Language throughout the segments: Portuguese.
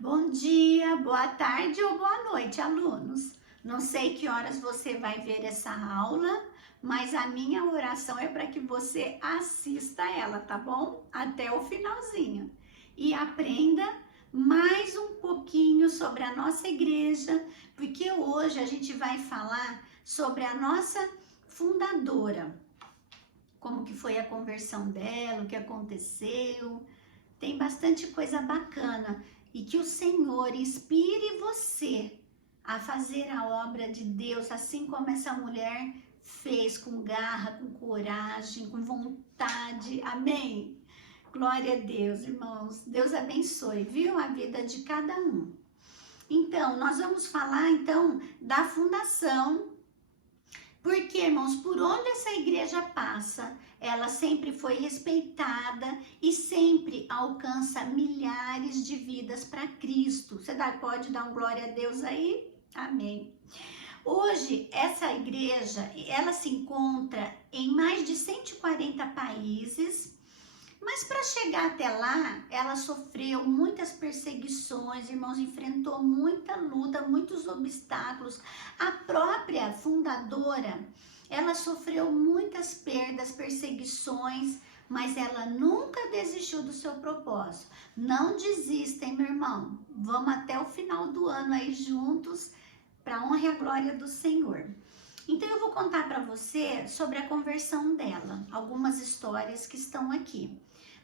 Bom dia, boa tarde ou boa noite, alunos. Não sei que horas você vai ver essa aula, mas a minha oração é para que você assista ela, tá bom? Até o finalzinho. E aprenda mais um pouquinho sobre a nossa igreja, porque hoje a gente vai falar sobre a nossa fundadora. Como que foi a conversão dela, o que aconteceu. Tem bastante coisa bacana e que o Senhor inspire você a fazer a obra de Deus, assim como essa mulher fez, com garra, com coragem, com vontade. Amém? Glória a Deus, irmãos. Deus abençoe, viu? A vida de cada um. Então, nós vamos falar então da fundação. Porque, irmãos, por onde essa igreja passa, ela sempre foi respeitada e sempre alcança milhares de vidas para Cristo. Você pode dar um glória a Deus aí? Amém. Hoje, essa igreja, ela se encontra em mais de 140 países, mas para chegar até lá, ela sofreu muitas perseguições, irmãos, enfrentou muita luta, muitos obstáculos. A própria fundadora, ela sofreu muitas perdas, perseguições, mas ela nunca desistiu do seu propósito. Não desistem, meu irmão. Vamos até o final do ano aí juntos, para a honra e a glória do Senhor. Então eu vou contar para você sobre a conversão dela, algumas histórias que estão aqui.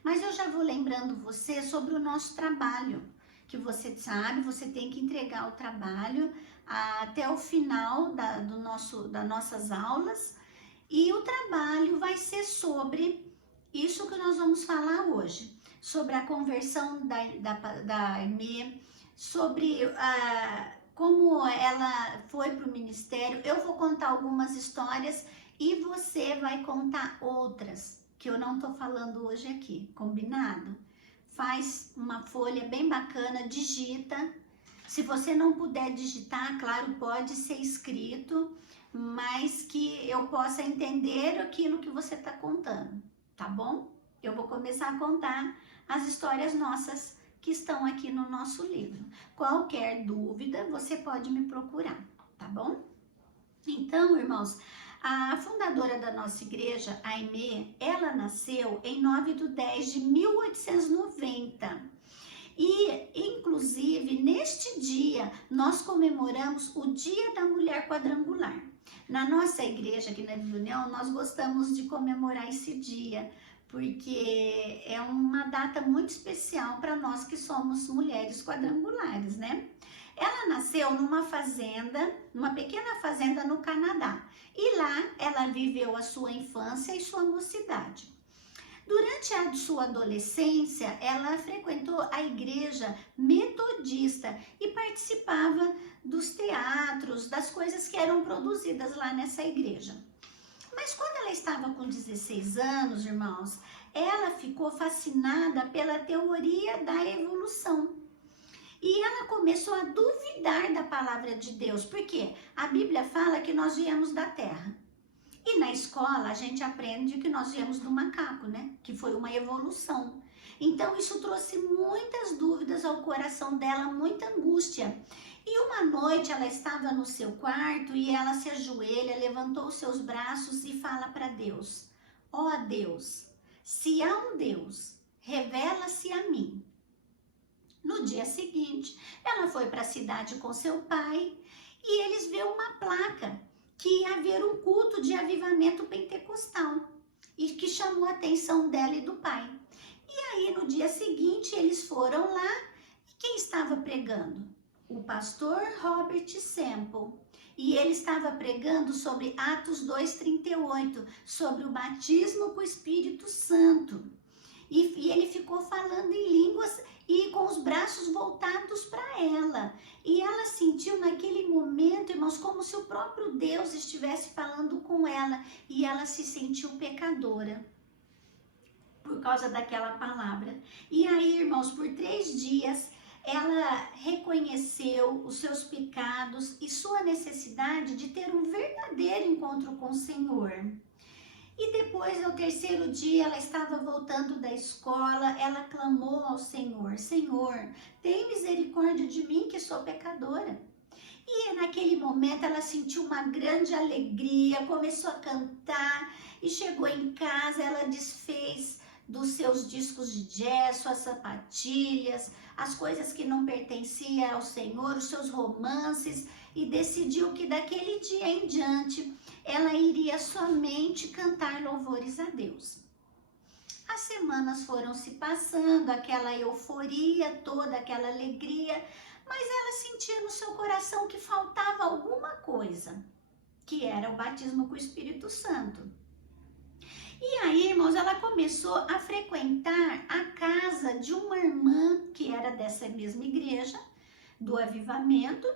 Mas eu já vou lembrando você sobre o nosso trabalho, que você sabe, você tem que entregar o trabalho até o final das nossas aulas, e o trabalho vai ser sobre isso que nós vamos falar hoje, sobre a conversão da Aimee, sobre como ela foi para o ministério. Eu vou contar algumas histórias e você vai contar outras que eu não tô falando hoje aqui, combinado? Faz uma folha bem bacana, digita. Se você não puder digitar, claro, pode ser escrito, mas que eu possa entender aquilo que você está contando, tá bom? Eu vou começar a contar as histórias nossas que estão aqui no nosso livro. Qualquer dúvida, você pode me procurar, tá bom? Então, irmãos, a fundadora da nossa igreja, a Aimee, ela nasceu em 9/10/1890. E, inclusive, neste dia, nós comemoramos o Dia da Mulher Quadrangular. Na nossa igreja, aqui na Vila União, nós gostamos de comemorar esse dia, porque é uma data muito especial para nós que somos mulheres quadrangulares, né? Ela nasceu numa fazenda, numa pequena fazenda no Canadá, e lá ela viveu a sua infância e sua mocidade. Durante a sua adolescência, ela frequentou a igreja metodista e participava dos teatros, das coisas que eram produzidas lá nessa igreja. Mas quando ela estava com 16 anos, irmãos, ela ficou fascinada pela teoria da evolução. E ela começou a duvidar da palavra de Deus, porque a Bíblia fala que nós viemos da terra. E na escola a gente aprende que nós viemos do macaco, né? Que foi uma evolução. Então isso trouxe muitas dúvidas ao coração dela, muita angústia. E uma noite ela estava no seu quarto e ela se ajoelha, levantou os seus braços e fala para Deus: ó Deus, se há um Deus, revela-se a mim. No dia seguinte, ela foi para a cidade com seu pai e eles viram uma placa que ia haver um culto de avivamento pentecostal e que chamou a atenção dela e do pai. E aí no dia seguinte eles foram lá e quem estava pregando? O pastor Robert Semple. E ele estava pregando sobre Atos 2:38, sobre o batismo com o Espírito Santo. E ele ficou falando em línguas e com os braços voltados para ela. E ela sentiu naquele momento, irmãos, como se o próprio Deus estivesse falando com ela. E ela se sentiu pecadora por causa daquela palavra. E aí, irmãos, por 3 dias, ela reconheceu os seus pecados e sua necessidade de ter um verdadeiro encontro com o Senhor. E depois, no terceiro dia, ela estava voltando da escola, ela clamou ao Senhor: Senhor, tem misericórdia de mim que sou pecadora. E naquele momento ela sentiu uma grande alegria, começou a cantar e chegou em casa, ela desfez dos seus discos de jazz, suas sapatilhas, as coisas que não pertenciam ao Senhor, os seus romances, e decidiu que daquele dia em diante ela iria somente cantar louvores a Deus. As semanas foram se passando, aquela euforia toda, aquela alegria, mas ela sentia no seu coração que faltava alguma coisa, que era o batismo com o Espírito Santo. E aí, irmãos, ela começou a frequentar a casa de uma irmã que era dessa mesma igreja, do Avivamento,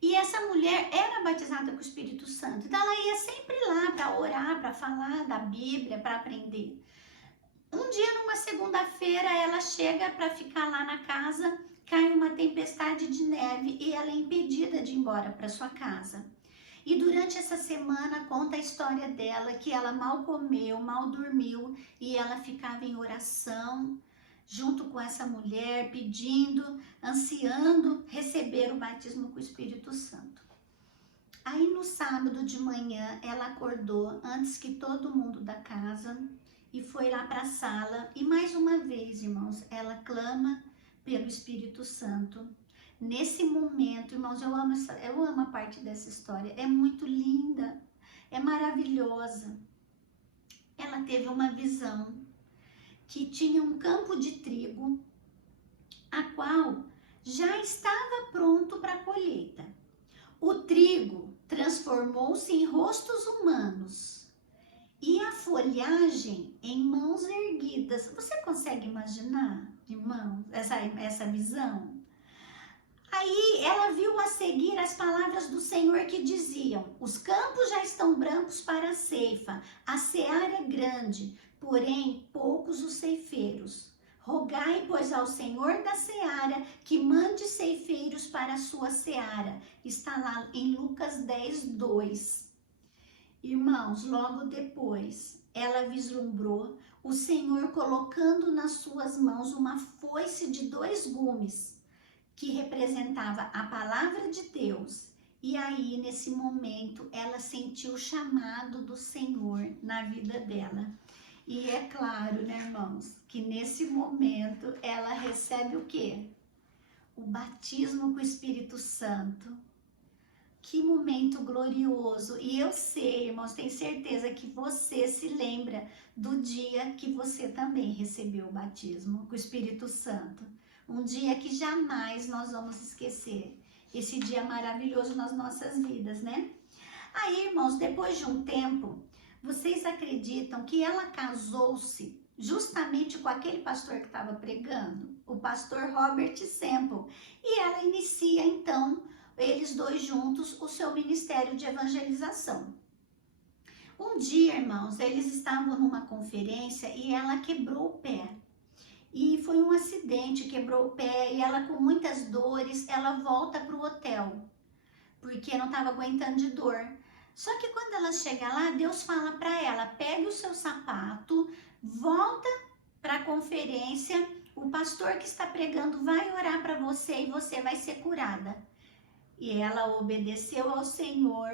e essa mulher era batizada com o Espírito Santo. Então ela ia sempre lá para orar, para falar da Bíblia, para aprender. Um dia, numa segunda-feira, ela chega para ficar lá na casa, cai uma tempestade de neve e ela é impedida de ir embora para sua casa. E durante essa semana conta a história dela, que ela mal comeu, mal dormiu e ela ficava em oração junto com essa mulher, pedindo, ansiando receber o batismo com o Espírito Santo. Aí no sábado de manhã ela acordou antes que todo mundo da casa e foi lá para a sala e mais uma vez, irmãos, ela clama pelo Espírito Santo. Nesse momento, irmãos, eu amo a parte dessa história, é muito linda, é maravilhosa. Ela teve uma visão que tinha um campo de trigo, a qual já estava pronto para a colheita. O trigo transformou-se em rostos humanos e a folhagem em mãos erguidas. Você consegue imaginar, irmão, essa visão? Aí ela viu a seguir as palavras do Senhor que diziam: os campos já estão brancos para a ceifa, a seara é grande, porém poucos os ceifeiros. Rogai, pois, ao Senhor da seara que mande ceifeiros para a sua seara. Está lá em Lucas 10, 2. Irmãos, logo depois, ela vislumbrou o Senhor colocando nas suas mãos uma foice de 2 gumes, que representava a palavra de Deus. E aí, nesse momento, ela sentiu o chamado do Senhor na vida dela. E é claro, né, irmãos, que nesse momento ela recebe o quê? O batismo com o Espírito Santo. Que momento glorioso! E eu sei, irmãos, tenho certeza que você se lembra do dia que você também recebeu o batismo com o Espírito Santo. Um dia que jamais nós vamos esquecer. Esse dia maravilhoso nas nossas vidas, né? Aí, irmãos, depois de um tempo, vocês acreditam que ela casou-se justamente com aquele pastor que estava pregando? O pastor Robert Semple. E ela inicia, então, eles dois juntos, o seu ministério de evangelização. Um dia, irmãos, eles estavam numa conferência e ela quebrou o pé. E foi um acidente, quebrou o pé e ela com muitas dores, ela volta para o hotel, porque não estava aguentando de dor. Só que quando ela chega lá, Deus fala para ela: pegue o seu sapato, volta para a conferência, o pastor que está pregando vai orar para você e você vai ser curada. E ela obedeceu ao Senhor,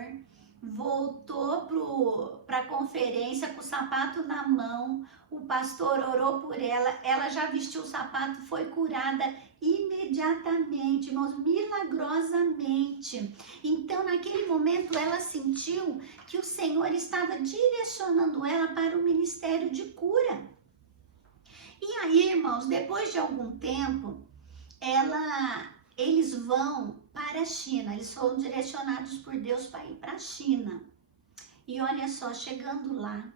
voltou para a conferência com o sapato na mão, o pastor orou por ela, ela já vestiu o sapato, foi curada imediatamente, irmãos, milagrosamente. Então, naquele momento, ela sentiu que o Senhor estava direcionando ela para o ministério de cura. E aí, irmãos, depois de algum tempo, eles vão para a China, eles foram direcionados por Deus para ir para a China. E olha só, chegando lá,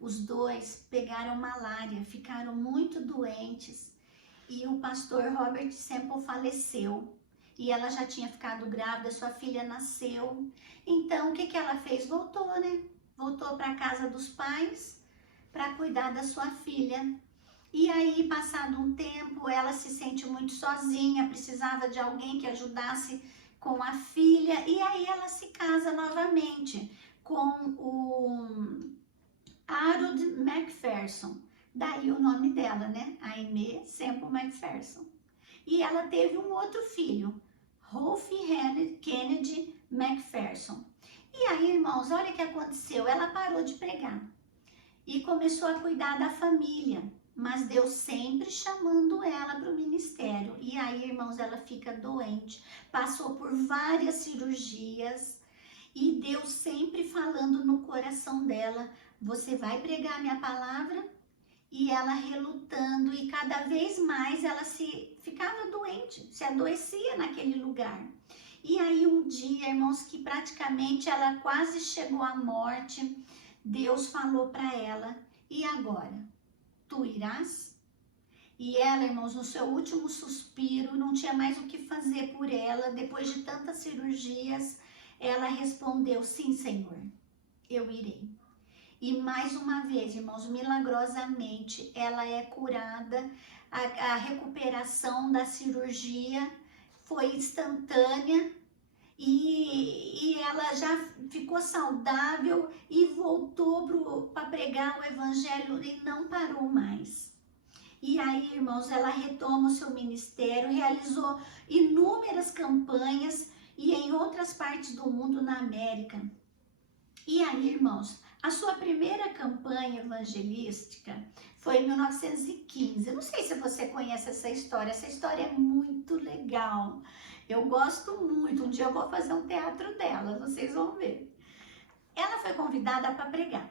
os dois pegaram malária, ficaram muito doentes e o pastor Robert Semple faleceu. E ela já tinha ficado grávida, sua filha nasceu. Então, o que ela fez? Voltou, né? Voltou para a casa dos pais para cuidar da sua filha. E aí, passado um tempo, ela se sente muito sozinha, precisava de alguém que ajudasse com a filha. E aí ela se casa novamente com Harold Macpherson. Daí o nome dela, né? Aimee Semple Macpherson. E ela teve um outro filho, Ralph Kennedy Macpherson. E aí, irmãos, olha o que aconteceu. Ela parou de pregar e começou a cuidar da família. Mas Deus sempre chamando ela para o ministério. E aí, irmãos, ela fica doente. Passou por várias cirurgias. E Deus sempre falando no coração dela: você vai pregar a minha palavra? E ela relutando, e cada vez mais ela ficava doente, se adoecia naquele lugar. E aí um dia, irmãos, que praticamente ela quase chegou à morte, Deus falou para ela: e agora? Tu irás? E ela, irmãos, no seu último suspiro, não tinha mais o que fazer por ela, depois de tantas cirurgias, ela respondeu: sim, Senhor, eu irei. E mais uma vez, irmãos, milagrosamente, ela é curada, a recuperação da cirurgia foi instantânea e ela já ficou saudável e voltou para pregar o evangelho e não parou mais. E aí, irmãos, ela retoma o seu ministério, realizou inúmeras campanhas e em outras partes do mundo, na América. E aí, irmãos, a sua primeira campanha evangelística foi em 1915. Eu não sei se você conhece essa história é muito legal. Eu gosto muito, um dia eu vou fazer um teatro dela, vocês vão ver. Ela foi convidada para pregar.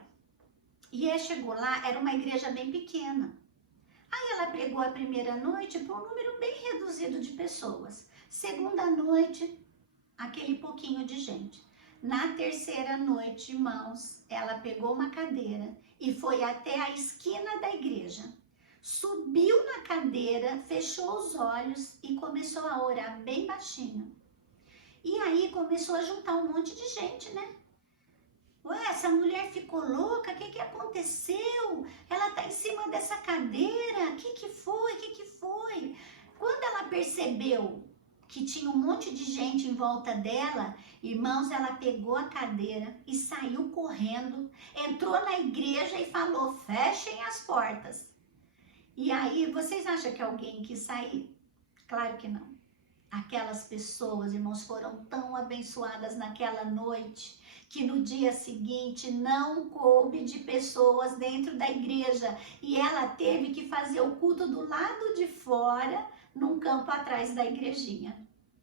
E aí chegou lá, era uma igreja bem pequena. Aí ela pregou a primeira noite para um número bem reduzido de pessoas. Segunda noite, aquele pouquinho de gente. Na terceira noite, irmãos, ela pegou uma cadeira e foi até a esquina da igreja. Subiu na cadeira, fechou os olhos e começou a orar bem baixinho. E aí começou a juntar um monte de gente, né? Ué, essa mulher ficou louca? O que aconteceu? Ela tá em cima dessa cadeira? O que foi? Quando ela percebeu que tinha um monte de gente em volta dela, irmãos, ela pegou a cadeira e saiu correndo, entrou na igreja e falou: fechem as portas. E aí, vocês acham que alguém quis sair? Claro que não. Aquelas pessoas, irmãos, foram tão abençoadas naquela noite, que no dia seguinte não coube de pessoas dentro da igreja. E ela teve que fazer o culto do lado de fora, num campo atrás da igrejinha.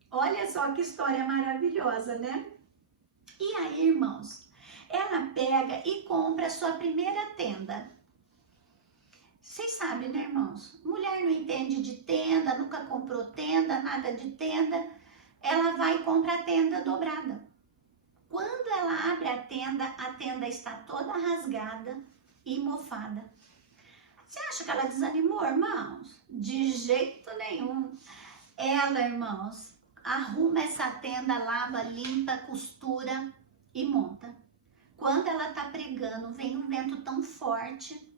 Olha só que história maravilhosa, né? E aí, irmãos, ela pega e compra a sua primeira tenda. Vocês sabem, né, irmãos? Mulher não entende de tenda, nunca comprou tenda, nada de tenda. Ela vai e compra a tenda dobrada. Quando ela abre a tenda está toda rasgada e mofada. Você acha que ela desanimou, irmãos? De jeito nenhum. Ela, irmãos, arruma essa tenda, lava, limpa, costura e monta. Quando ela tá pregando, vem um vento tão forte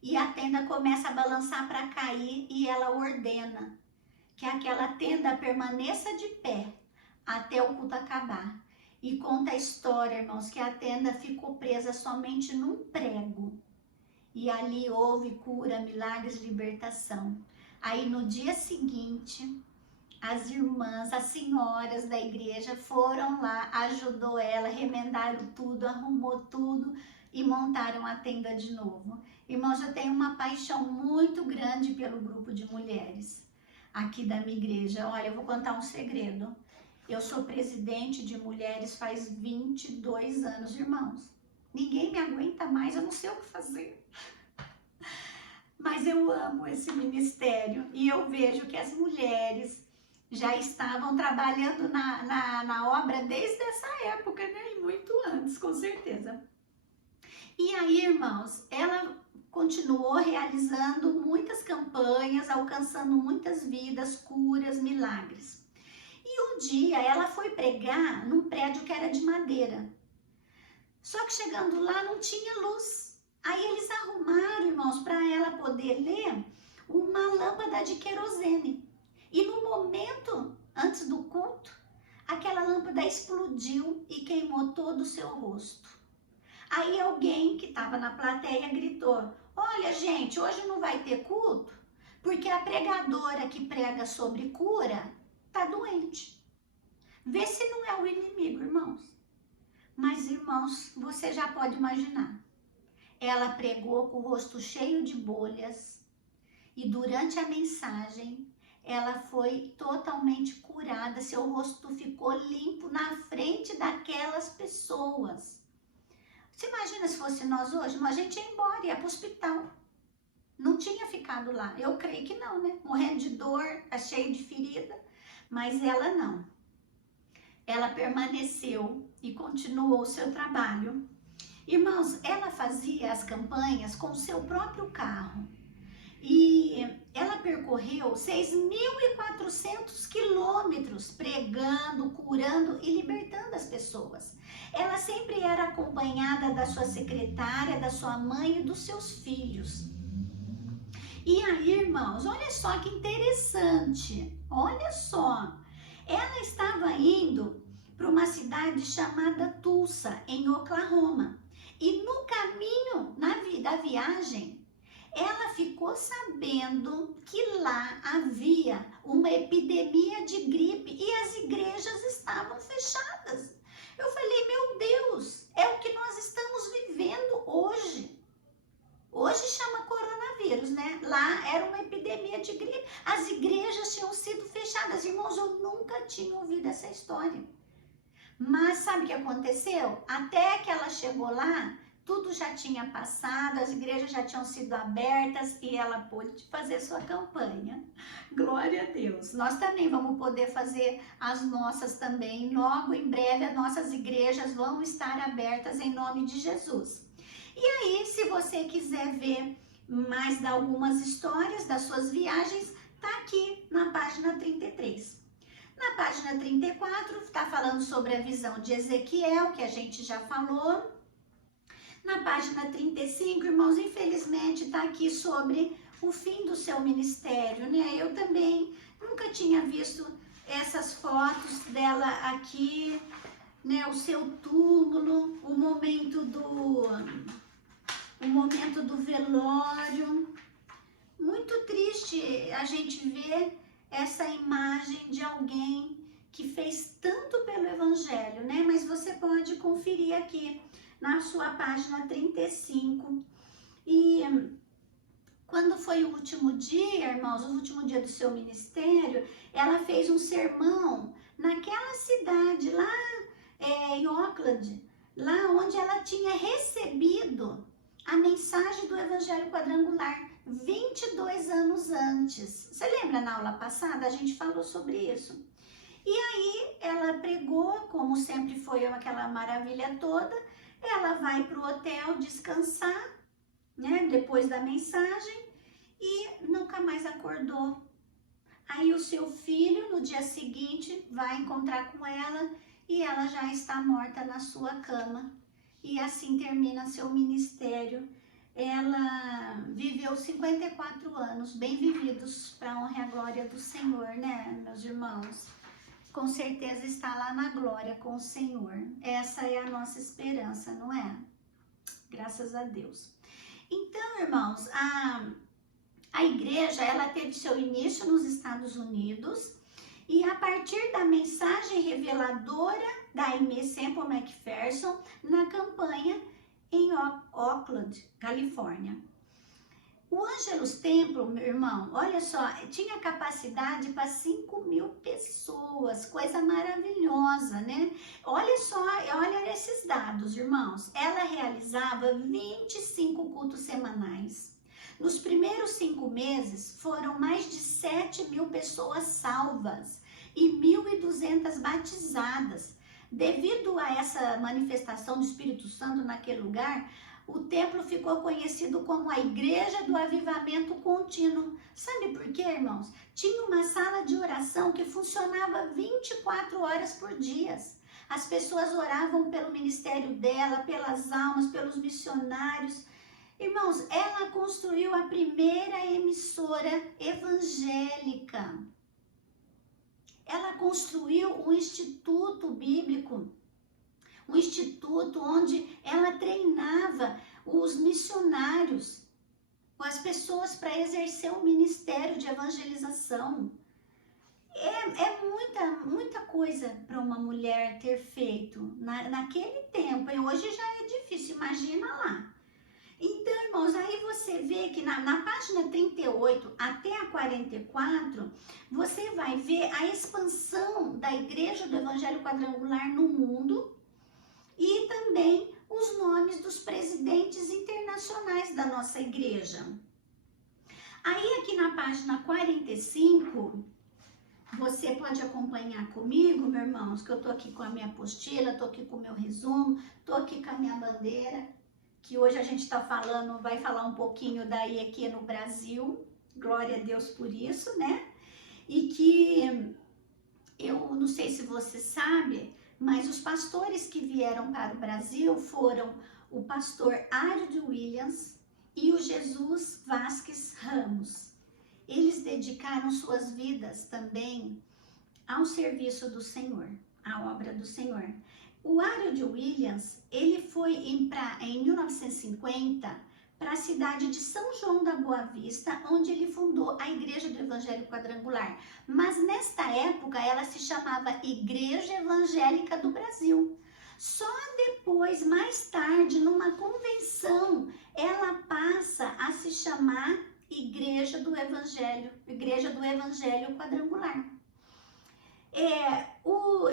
e a tenda começa a balançar para cair e ela ordena que aquela tenda permaneça de pé até o culto acabar. E conta a história, irmãos, que a tenda ficou presa somente num prego. E ali houve cura, milagres, libertação. Aí no dia seguinte, as irmãs, as senhoras da igreja foram lá, ajudou ela, remendaram tudo, arrumou tudo e montaram a tenda de novo. Irmãos, eu tenho uma paixão muito grande pelo grupo de mulheres aqui da minha igreja. Olha, eu vou contar um segredo. Eu sou presidente de mulheres faz 22 anos, irmãos. Ninguém me aguenta mais, eu não sei o que fazer. Mas eu amo esse ministério e eu vejo que as mulheres já estavam trabalhando na obra desde essa época, né? E muito antes, com certeza. E aí, irmãos, ela continuou realizando muitas campanhas, alcançando muitas vidas, curas, milagres. E um dia ela foi pregar num prédio que era de madeira. Só que chegando lá não tinha luz. Aí eles arrumaram, irmãos, para ela poder ler uma lâmpada de querosene. E no momento, antes do culto, aquela lâmpada explodiu e queimou todo o seu rosto. Aí alguém que estava na plateia gritou: olha, gente, hoje não vai ter culto, porque a pregadora que prega sobre cura está doente. Vê se não é o inimigo, irmãos. Mas, irmãos, você já pode imaginar. Ela pregou com o rosto cheio de bolhas e durante a mensagem ela foi totalmente curada. Seu rosto ficou limpo na frente daquelas pessoas. Você imagina se fosse nós hoje? A gente ia embora, ia para o hospital. Não tinha ficado lá. Eu creio que não, né? Morrendo de dor, cheio de ferida. Mas ela não. Ela permaneceu e continuou o seu trabalho. Irmãos, ela fazia as campanhas com o seu próprio carro. E ela percorreu 6.400 quilômetros pregando, curando e libertando as pessoas. Ela sempre era acompanhada da sua secretária, da sua mãe e dos seus filhos. E aí, irmãos, olha só que interessante. Olha só. Ela estava indo para uma cidade chamada Tulsa, em Oklahoma. E no caminho da viagem, ela ficou sabendo que lá havia uma epidemia de gripe e as igrejas estavam fechadas. Eu falei, meu Deus, é o que nós estamos vivendo hoje. Hoje chama coronavírus, né? Lá era uma epidemia de gripe. As igrejas tinham sido fechadas. Irmãos, eu nunca tinha ouvido essa história. Mas sabe o que aconteceu? Até que ela chegou lá, tudo já tinha passado, as igrejas já tinham sido abertas e ela pôde fazer sua campanha. Glória a Deus. Nós também vamos poder fazer as nossas também. Logo em breve as nossas igrejas vão estar abertas em nome de Jesus. E aí, se você quiser ver mais de algumas histórias das suas viagens, tá aqui na página 33. Na página 34, está falando sobre a visão de Ezequiel, que a gente já falou. Na página 35, irmãos, infelizmente está aqui sobre o fim do seu ministério, né? Eu também nunca tinha visto essas fotos dela aqui, né? O seu túmulo, o momento do velório. Muito triste a gente ver essa imagem de alguém que fez tanto pelo evangelho, né? Mas você pode conferir aqui na sua página 35. E quando foi o último dia, irmãos, o último dia do seu ministério, ela fez um sermão naquela cidade lá em Oakland, lá onde ela tinha recebido a mensagem do Evangelho Quadrangular 22 anos antes. Você lembra na aula passada? A gente falou sobre isso. E aí ela pregou, como sempre foi aquela maravilha toda, ela vai para o hotel descansar, né, depois da mensagem e nunca mais acordou. Aí o seu filho, no dia seguinte, vai encontrar com ela e ela já está morta na sua cama. E assim termina seu ministério. Ela viveu 54 anos, bem vividos, para a honra e a glória do Senhor, né, meus irmãos? Com certeza está lá na glória com o Senhor. Essa é a nossa esperança, não é? Graças a Deus. Então, irmãos, a igreja, ela teve seu início nos Estados Unidos e a partir da mensagem reveladora da Aimee Semple McPherson na campanha em Oakland, Califórnia. O Angelus Temple, meu irmão, olha só, tinha capacidade para 5.000 pessoas, coisa maravilhosa, né? Olha só, olha esses dados, irmãos. Ela realizava 25 cultos semanais. Nos primeiros 5 meses, foram mais de 7.000 pessoas salvas e 1.200 batizadas. Devido a essa manifestação do Espírito Santo naquele lugar, o templo ficou conhecido como a Igreja do Avivamento Contínuo. Sabe por quê, irmãos? Tinha uma sala de oração que funcionava 24 horas por dia. As pessoas oravam pelo ministério dela, pelas almas, pelos missionários. Irmãos, ela construiu a primeira emissora evangélica. Ela construiu um instituto bíblico, um instituto onde ela treinava os missionários, as pessoas para exercer o ministério de evangelização. Muita coisa para uma mulher ter feito naquele tempo, e hoje já é difícil, imagina lá. Então, irmãos, aí você vê que na página 38 até a 44, você vai ver a expansão da Igreja do Evangelho Quadrangular no mundo e também os nomes dos presidentes internacionais da nossa igreja. Aí aqui na página 45, você pode acompanhar comigo, meus irmãos, que eu tô aqui com a minha apostila, tô aqui com o meu resumo, tô aqui com a minha bandeira, que hoje a gente tá falando, vai falar um pouquinho daí aqui no Brasil, glória a Deus por isso, né? E que eu não sei se você sabe, mas os pastores que vieram para o Brasil foram o pastor Ário Williams e o Jesus Vasques Ramos. Eles dedicaram suas vidas também ao serviço do Senhor, à obra do Senhor. O Ário Williams, ele foi em 1950 para a cidade de São João da Boa Vista, onde ele fundou a Igreja do Evangelho Quadrangular. Mas nesta época ela se chamava Igreja Evangélica do Brasil. Só depois, mais tarde, numa convenção, ela passa a se chamar Igreja do Evangelho Quadrangular.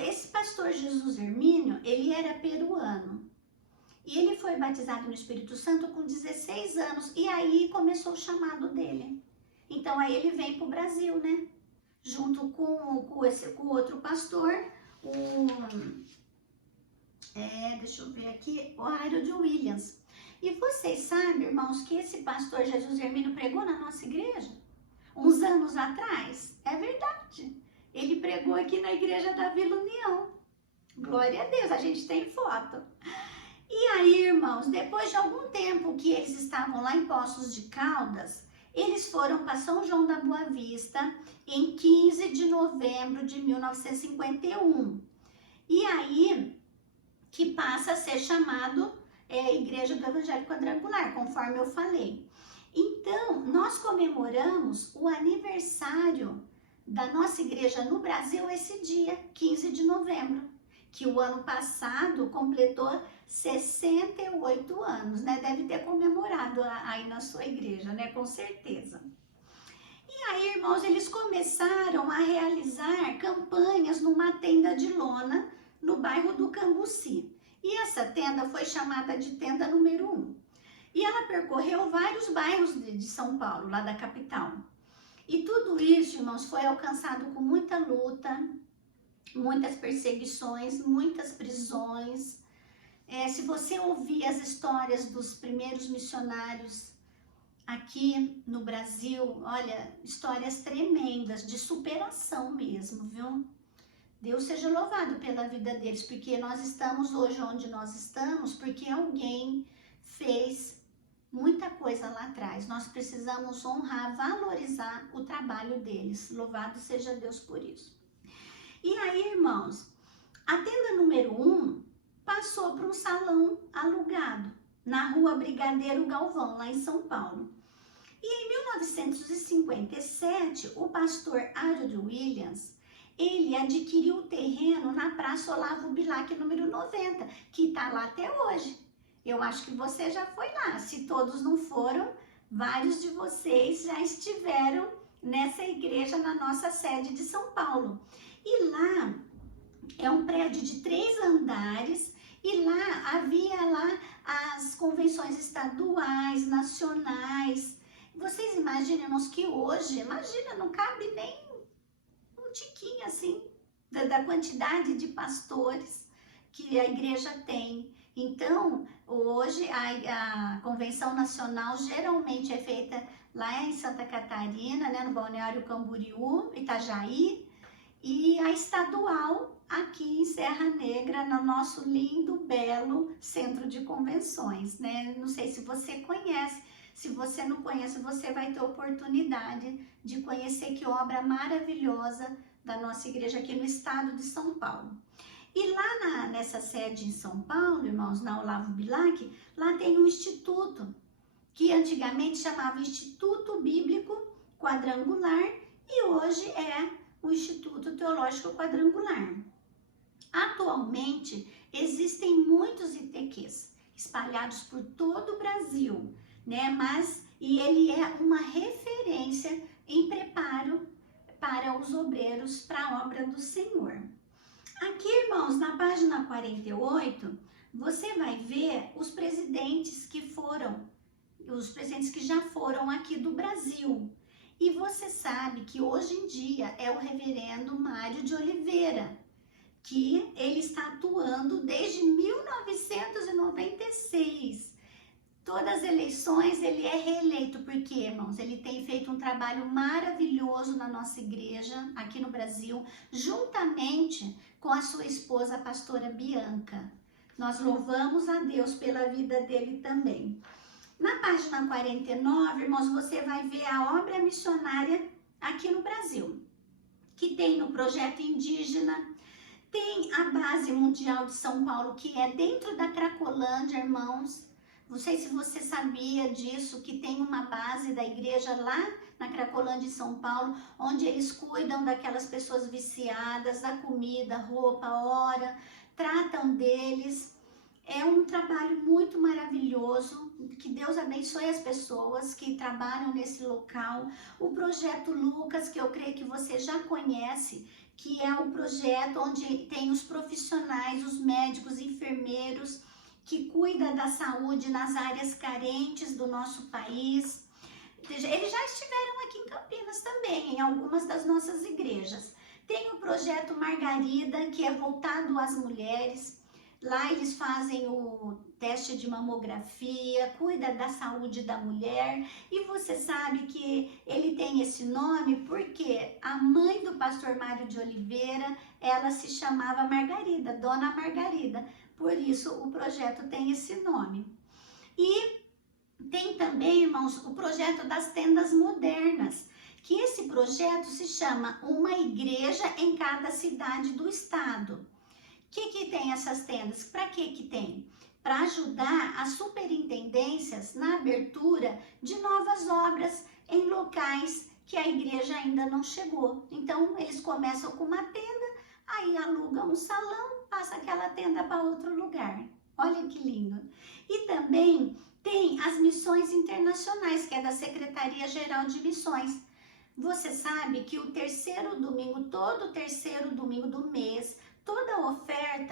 Esse pastor Jesus Hermínio, ele era peruano. E ele foi batizado no Espírito Santo com 16 anos. E aí começou o chamado dele. Então aí ele vem para o Brasil, né? Junto com outro pastor, deixa eu ver aqui, o Ário Williams. E vocês sabem, irmãos, que esse pastor Jesus Hermínio pregou na nossa igreja? Uns anos atrás? É verdade. Ele pregou aqui na igreja da Vila União. Glória a Deus, a gente tem foto. E aí, irmãos, depois de algum tempo que eles estavam lá em Poços de Caldas, eles foram para São João da Boa Vista em 15 de novembro de 1951. E aí que passa a ser chamado Igreja do Evangelho Quadrangular, conforme eu falei. Então, nós comemoramos o aniversário da nossa igreja no Brasil esse dia, 15 de novembro, que o ano passado completou 68 anos, né? Deve ter comemorado aí na sua igreja, né? Com certeza. E aí, irmãos, eles começaram a realizar campanhas numa tenda de lona no bairro do Cambuci. E essa tenda foi chamada de tenda número 1. E ela percorreu vários bairros de São Paulo, lá da capital. E tudo isso, irmãos, foi alcançado com muita luta, muitas perseguições, muitas prisões. Se você ouvir as histórias dos primeiros missionários aqui no Brasil, olha, histórias tremendas, de superação mesmo, viu? Deus seja louvado pela vida deles, porque nós estamos hoje onde nós estamos, porque alguém fez muita coisa lá atrás. Nós precisamos honrar, valorizar o trabalho deles. Louvado seja Deus por isso. E aí, irmãos, a tenda número 1 passou para um salão alugado na rua Brigadeiro Galvão, lá em São Paulo. E em 1957, o pastor Ário Williams, ele adquiriu o terreno na Praça Olavo Bilac, número 90, que está lá até hoje. Eu acho que você já foi lá. Se todos não foram, vários de vocês já estiveram nessa igreja na nossa sede de São Paulo. E lá é um prédio de 3 andares e lá havia lá as convenções estaduais, nacionais. Vocês imaginam, irmãos, que hoje, imagina, não cabe nem um tiquinho assim da quantidade de pastores que a igreja tem. Então, hoje a convenção nacional geralmente é feita lá em Santa Catarina, né, no Balneário Camboriú, Itajaí, e a estadual aqui em Serra Negra, no nosso lindo, belo centro de convenções, né? Não sei se você conhece. Se você não conhece, você vai ter oportunidade de conhecer que obra maravilhosa da nossa igreja aqui no estado de São Paulo. E lá nessa sede em São Paulo, irmãos, na Olavo Bilac, lá tem um instituto, que antigamente chamava Instituto Bíblico Quadrangular e hoje é o Instituto Teológico Quadrangular. Atualmente, existem muitos ITQs espalhados por todo o Brasil, né? E ele é uma referência em preparo para os obreiros para a obra do Senhor. Aqui, irmãos, na página 48, você vai ver os presidentes que já foram aqui do Brasil. E você sabe que hoje em dia é o reverendo Mário de Oliveira, que ele está atuando desde 1996. Todas as eleições ele é reeleito, porque, irmãos, ele tem feito um trabalho maravilhoso na nossa igreja, aqui no Brasil, juntamente com a sua esposa, a pastora Bianca. Nós louvamos a Deus pela vida dele também. Na página 49, irmãos, você vai ver a obra missionária aqui no Brasil, que tem no projeto indígena, tem a base mundial de São Paulo, que é dentro da Cracolândia, irmãos. Não sei se você sabia disso, que tem uma base da igreja lá na Cracolândia de São Paulo, onde eles cuidam daquelas pessoas viciadas, da comida, roupa, hora, tratam deles. É um trabalho muito maravilhoso, que Deus abençoe as pessoas que trabalham nesse local. O Projeto Lucas, que eu creio que você já conhece, que é um projeto onde tem os profissionais, os médicos, enfermeiros, que cuidam da saúde nas áreas carentes do nosso país. Eles já estiveram aqui em Campinas também, em algumas das nossas igrejas. Tem o Projeto Margarida, que é voltado às mulheres. Lá eles fazem o teste de mamografia, cuida da saúde da mulher. E você sabe que ele tem esse nome porque a mãe do pastor Mário de Oliveira, ela se chamava Margarida, Dona Margarida. Por isso o projeto tem esse nome. E tem também, irmãos, o projeto das tendas modernas, que esse projeto se chama Uma Igreja em Cada Cidade do Estado. O que tem essas tendas? Para que tem? Para ajudar as superintendências na abertura de novas obras em locais que a igreja ainda não chegou. Então, eles começam com uma tenda, aí alugam um salão, passa aquela tenda para outro lugar. Olha que lindo. E também tem as missões internacionais, que é da Secretaria-Geral de Missões. Você sabe que o terceiro domingo, todo terceiro domingo do mês, toda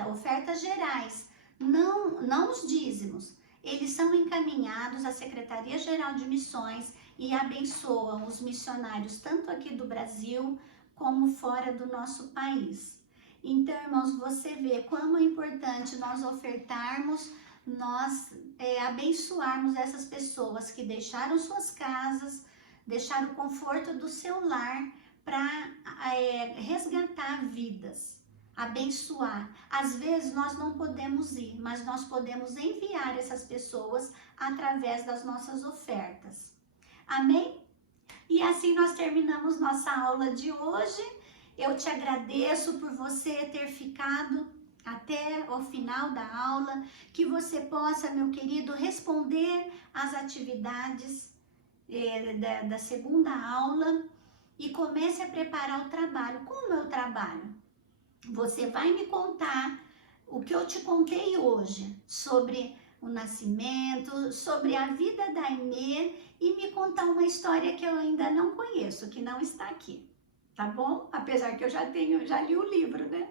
ofertas gerais, não os dízimos, eles são encaminhados à Secretaria-Geral de Missões e abençoam os missionários, tanto aqui do Brasil, como fora do nosso país. Então, irmãos, você vê como é importante nós ofertarmos, nós abençoarmos essas pessoas que deixaram suas casas, deixaram o conforto do seu lar para resgatar vidas, abençoar. Às vezes nós não podemos ir, mas nós podemos enviar essas pessoas através das nossas ofertas. Amém? E assim nós terminamos nossa aula de hoje. Eu te agradeço por você ter ficado até o final da aula, que você possa, meu querido, responder às atividades da segunda aula e comece a preparar o trabalho. Como é o trabalho? Você vai me contar o que eu te contei hoje sobre o nascimento, sobre a vida da Aimee e me contar uma história que eu ainda não conheço, que não está aqui, tá bom? Apesar que eu já li o livro, né?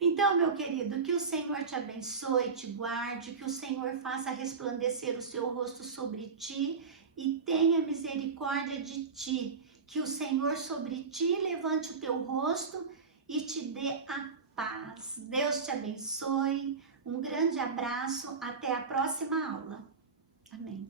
Então, meu querido, que o Senhor te abençoe, te guarde, que o Senhor faça resplandecer o seu rosto sobre ti e tenha misericórdia de ti, que o Senhor sobre ti levante o teu rosto e te dê a paz. Deus te abençoe, um grande abraço, até a próxima aula. Amém.